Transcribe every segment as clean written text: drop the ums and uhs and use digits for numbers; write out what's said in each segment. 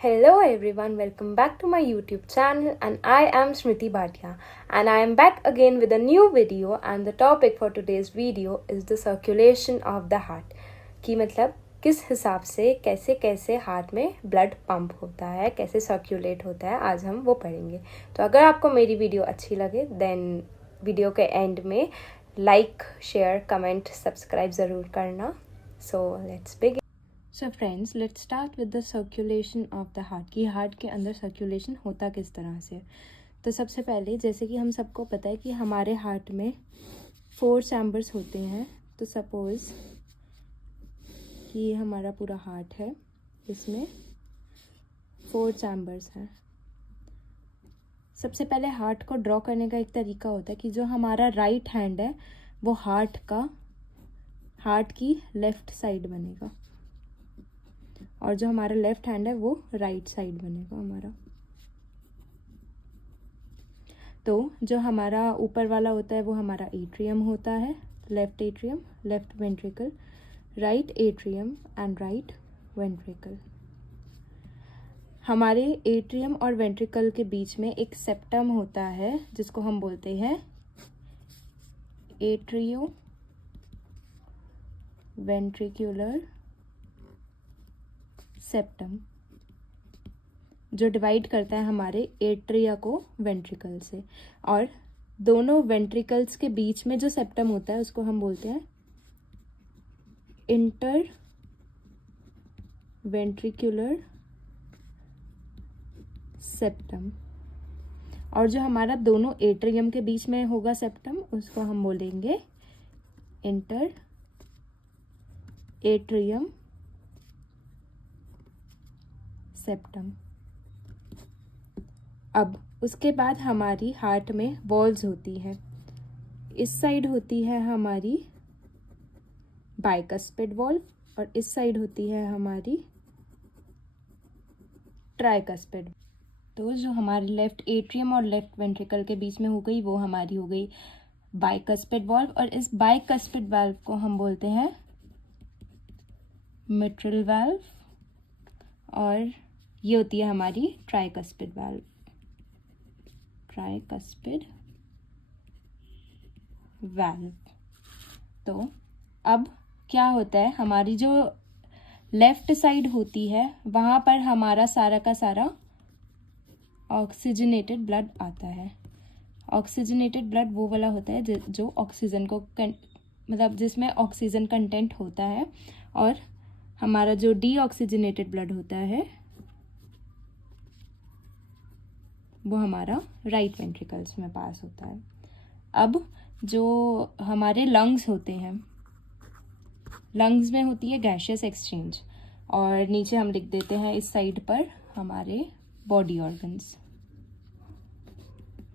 Hello everyone, welcome back to my YouTube channel and I am Smriti Bhatia and I am back again with a new video and the topic for today's video is the circulation of the heart कि मतलब किस हिसाब से कैसे कैसे heart में blood pump होता है, कैसे सर्कुलेट होता है, आज हम वो पढ़ेंगे। तो अगर आपको मेरी वीडियो अच्छी लगे देन वीडियो के एंड में लाइक, शेयर, कमेंट, सब्सक्राइब ज़रूर करना। So let's begin. So friends, let's start with the circulation of the heart कि हार्ट के अंदर सर्कुलेशन होता किस तरह से। तो सबसे पहले जैसे कि हम सबको पता है कि हमारे हार्ट में 4 चैम्बर्स होते हैं। तो सपोज़ कि ये हमारा पूरा हार्ट है, इसमें 4 चैम्बर्स हैं। सबसे पहले हार्ट को ड्रॉ करने का एक तरीका होता है कि जो हमारा राइट हैंड है वो हार्ट की लेफ़्ट साइड बनेगा और जो हमारा लेफ्ट हैंड है वो राइट साइड बनेगा हमारा। तो जो हमारा ऊपर वाला होता है वो हमारा एट्रियम होता है, left atrium, left ventricle, right atrium and right ventricle. हमारे एट्रियम और वेंट्रिकल के बीच में एक सेप्टम होता है जिसको हम बोलते हैं एट्रियो वेंट्रिकुलर सेप्टम, जो डिवाइड करता है हमारे एट्रिया को वेंट्रिकल से। और दोनों वेंट्रिकल्स के बीच में जो सेप्टम होता है उसको हम बोलते हैं इंटर वेंट्रिकुलर सेप्टम। और जो हमारा दोनों एट्रियम के बीच में होगा सेप्टम उसको हम बोलेंगे इंटर एट्रियम सेप्टम। अब उसके बाद हमारी हार्ट में वॉल्स होती है। इस साइड होती है हमारी बाइकस्पिड वॉल्व और इस साइड होती है हमारी ट्राइकस्पिड। तो जो हमारे लेफ्ट एट्रियम और लेफ्ट वेंट्रिकल के बीच में हो गई वो हमारी हो गई बाइकस्पिड वॉल्व और इस बाइकस्पिड वाल्व को हम बोलते हैं मिट्रल वाल्व और ये होती है हमारी ट्राइकस्पिड वाल्व, ट्राइकस्पिड वाल्व। तो अब क्या होता है, हमारी जो लेफ्ट साइड होती है वहाँ पर हमारा सारा का सारा ऑक्सीजनेटेड ब्लड आता है। ऑक्सीजनेटेड ब्लड वो वाला होता है जो ऑक्सीजन को मतलब जिसमें ऑक्सीजन कंटेंट होता है, और हमारा जो डीऑक्सीजनेटेड ब्लड होता है वो हमारा राइट वेंट्रिकल्स में पास होता है। अब जो हमारे लंग्स होते हैं, लंग्स में होती है गैशियस एक्सचेंज और नीचे हम लिख देते हैं इस साइड पर हमारे body organs.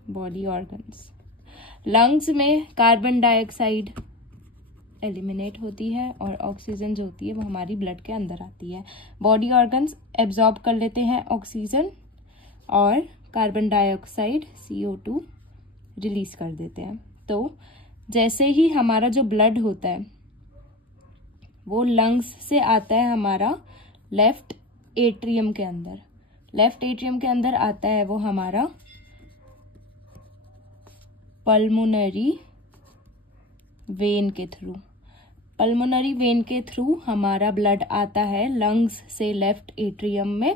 Body organs, lungs में कार्बन डाइऑक्साइड एलिमिनेट होती है और ऑक्सीजन जो होती है वो हमारी ब्लड के अंदर आती है। बॉडी ऑर्गन्स एब्जॉर्ब कर लेते हैं ऑक्सीजन और कार्बन डाइऑक्साइड CO2 रिलीज कर देते हैं। तो जैसे ही हमारा जो ब्लड होता है वो लंग्स से आता है हमारा लेफ्ट एट्रियम के अंदर। लेफ्ट एट्रियम के अंदर आता है वो हमारा पल्मोनरी वेन के थ्रू। पल्मोनरी वेन के थ्रू हमारा ब्लड आता है लंग्स से लेफ्ट एट्रियम में।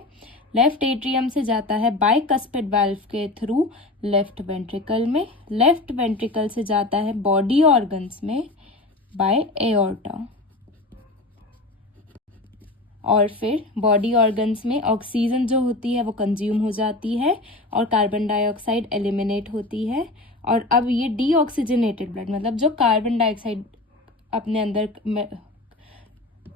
लेफ्ट एट्रियम से जाता है बाइकस्पिड वाल्व के थ्रू लेफ्ट वेंट्रिकल में। लेफ्ट वेंट्रिकल से जाता है बॉडी ऑर्गन्स में बाय एओर्टा। और फिर बॉडी ऑर्गन्स में ऑक्सीजन जो होती है वो कंज्यूम हो जाती है और कार्बन डाइऑक्साइड एलिमिनेट होती है। और अब ये डीऑक्सीजनेटेड ब्लड, मतलब जो कार्बन डाइऑक्साइड अपने अंदर में,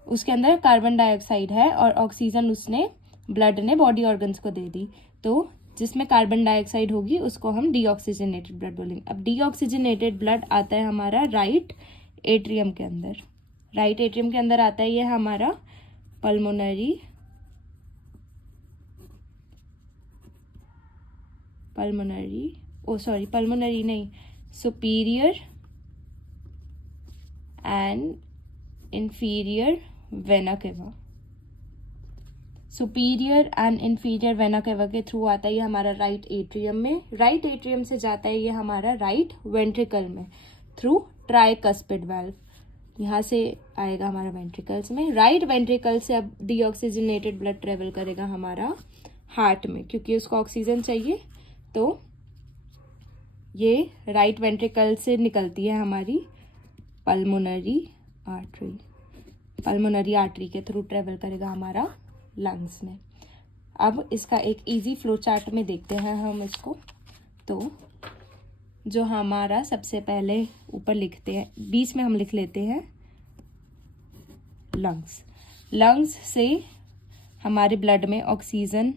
उसके अंदर कार्बन डाइऑक्साइड है और ऑक्सीजन उसने ब्लड ने बॉडी ऑर्गन्स को दे दी, तो जिसमें कार्बन डाइऑक्साइड होगी उसको हम डीऑक्सीजनेटेड ब्लड बोलेंगे। अब डीऑक्सीजनेटेड ब्लड आता है हमारा राइट एट्रियम के अंदर। राइट एट्रियम के अंदर आता है ये हमारा पल्मोनरी नहीं, सुपीरियर एंड इंफीरियर वेना केवा। Superior and inferior vena cava के थ्रू आता है ये हमारा राइट एट्रियम में, राइट एट्रियम से जाता है ये हमारा राइट वेंट्रिकल में थ्रू ट्राइकस्पिड वाल्व, यहाँ से आएगा हमारा वेंट्रिकल्स में। राइट वेंट्रिकल से अब डीऑक्सीजनेटेड ब्लड ट्रेवल करेगा हमारा हार्ट में, क्योंकि उसको ऑक्सीजन चाहिए, तो ये राइट वेंट्रिकल से निकलती है हमारी पल्मोनरी आर्टरी, पल्मोनरी आर्टरी के थ्रू ट्रेवल करेगा हमारा लंग्स में। अब इसका एक इजी फ्लो चार्ट में देखते हैं हम इसको। तो जो हमारा सबसे पहले ऊपर लिखते हैं, बीच में हम लिख लेते हैं लंग्स। लंग्स से हमारे ब्लड में ऑक्सीजन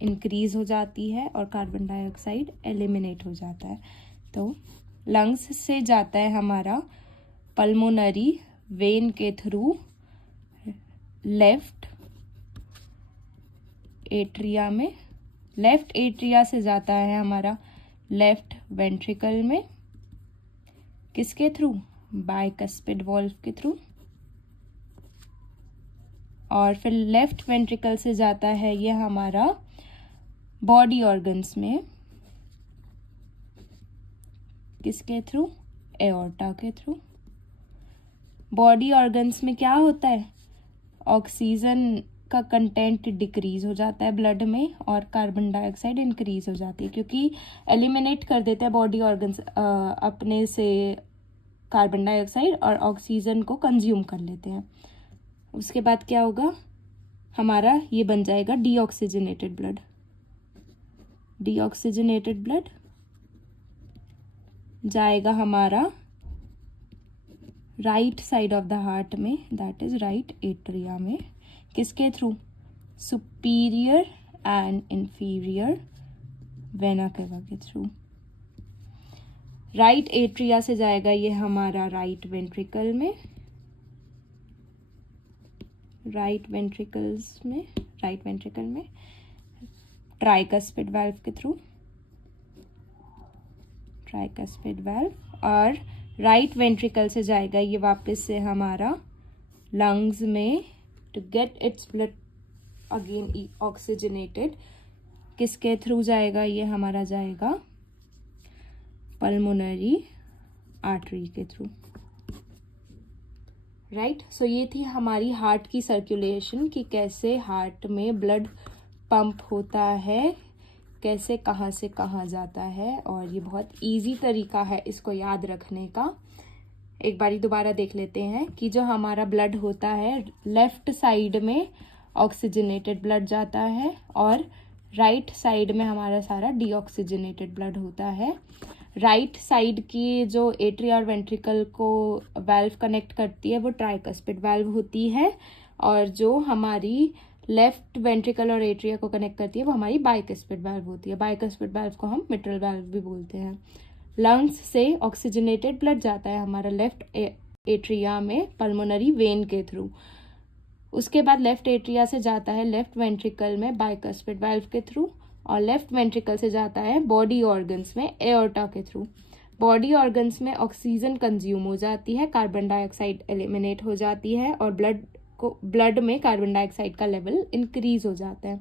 इंक्रीज हो जाती है और कार्बन डाइऑक्साइड एलिमिनेट हो जाता है। तो लंग्स से जाता है हमारा पल्मोनरी वेन के थ्रू लेफ्ट एट्रिया में, लेफ्ट एट्रिया से जाता है हमारा लेफ्ट वेंट्रिकल में, किसके थ्रू? बाइकस्पिड वाल्व के थ्रू। और फिर लेफ्ट वेंट्रिकल से जाता है ये हमारा बॉडी ऑर्गन्स में, किसके थ्रू? एओर्टा के थ्रू। बॉडी ऑर्गन्स में क्या होता है? ऑक्सीजन का कंटेंट डिक्रीज हो जाता है ब्लड में और कार्बन डाइऑक्साइड इंक्रीज हो जाती है, क्योंकि एलिमिनेट कर देते हैं बॉडी ऑर्गन्स अपने से कार्बन डाइऑक्साइड और ऑक्सीजन को कंज्यूम कर लेते हैं। उसके बाद क्या होगा? हमारा ये बन जाएगा डीऑक्सीजनेटेड ब्लड। डीऑक्सीजनेटेड ब्लड जाएगा हमारा right side of the heart में, दैट इज राइट एट्रिया में, किसके through? Superior and inferior vena cava के थ्रू। राइट एट्रिया से जाएगा ये हमारा राइट वेंट्रिकल में, राइट वेंट्रिकल में ट्राइकस्पिड वाल्व के थ्रू, ट्राइकस्पिड वाल्व। और राइट वेंट्रिकल से जाएगा ये वापस से हमारा लंग्स में to get its blood again oxygenated, किसके थ्रू जाएगा? ये हमारा जाएगा पल्मोनरी आर्टरी के थ्रू, राइट। सो ये थी हमारी हार्ट की सर्कुलेशन कि कैसे हार्ट में ब्लड पंप होता है, कैसे कहाँ से कहाँ जाता है, और ये बहुत इजी तरीका है इसको याद रखने का। एक बारी दोबारा देख लेते हैं कि जो हमारा ब्लड होता है लेफ्ट साइड में ऑक्सीजनेटेड ब्लड जाता है और राइट साइड में हमारा सारा डीऑक्सीजनेटेड ब्लड होता है। राइट साइड की जो एट्रिया और वेंट्रिकल को वाल्व कनेक्ट करती है वो ट्राइकस्पिड वाल्व होती है, और जो हमारी लेफ्ट वेंट्रिकल और एट्रिया को कनेक्ट करती है वो हमारी बाइकस्पिड वाल्व होती है। बाइकस्पिड वाल्व को हम मिट्रल वाल्व भी बोलते हैं। लंग्स से ऑक्सीजनेटेड ब्लड जाता है हमारा लेफ्ट एट्रिया में पल्मोनरी वेन के थ्रू। उसके बाद लेफ्ट एट्रिया से जाता है लेफ्ट वेंट्रिकल में बाइकस्पिड वाल्व के थ्रू, और लेफ्ट वेंट्रिकल से जाता है बॉडी ऑर्गन्स में एओर्टा के थ्रू। बॉडी ऑर्गन्स में ऑक्सीजन कंज्यूम हो जाती है, कार्बन डाइऑक्साइड एलिमिनेट हो जाती है और ब्लड में कार्बन डाइऑक्साइड का लेवल इंक्रीज हो जाता है।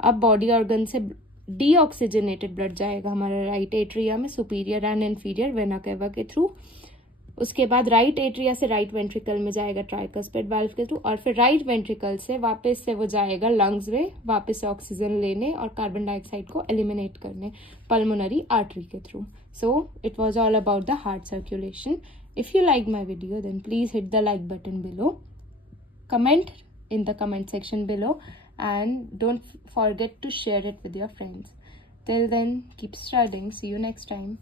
अब बॉडी ऑर्गन से डीऑक्सीजनेटेड ब्लड जाएगा हमारा राइट एट्रिया में superior and inferior vena cava के थ्रू। उसके बाद राइट एट्रिया से राइट वेंट्रिकल में जाएगा ट्राइकस्पिड वाल्व के थ्रू, और फिर राइट वेंट्रिकल से वापस से वो जाएगा लंग्स में वापस से ऑक्सीजन लेने और कार्बन डाइऑक्साइड को एलिमिनेट करने पल्मोनरी आर्टरी के through. So it was all about the heart circulation. If you liked my video, then please hit the like button below, comment in the comment section below, and don't forget to share it with your friends. Till then, keep studying. See you next time.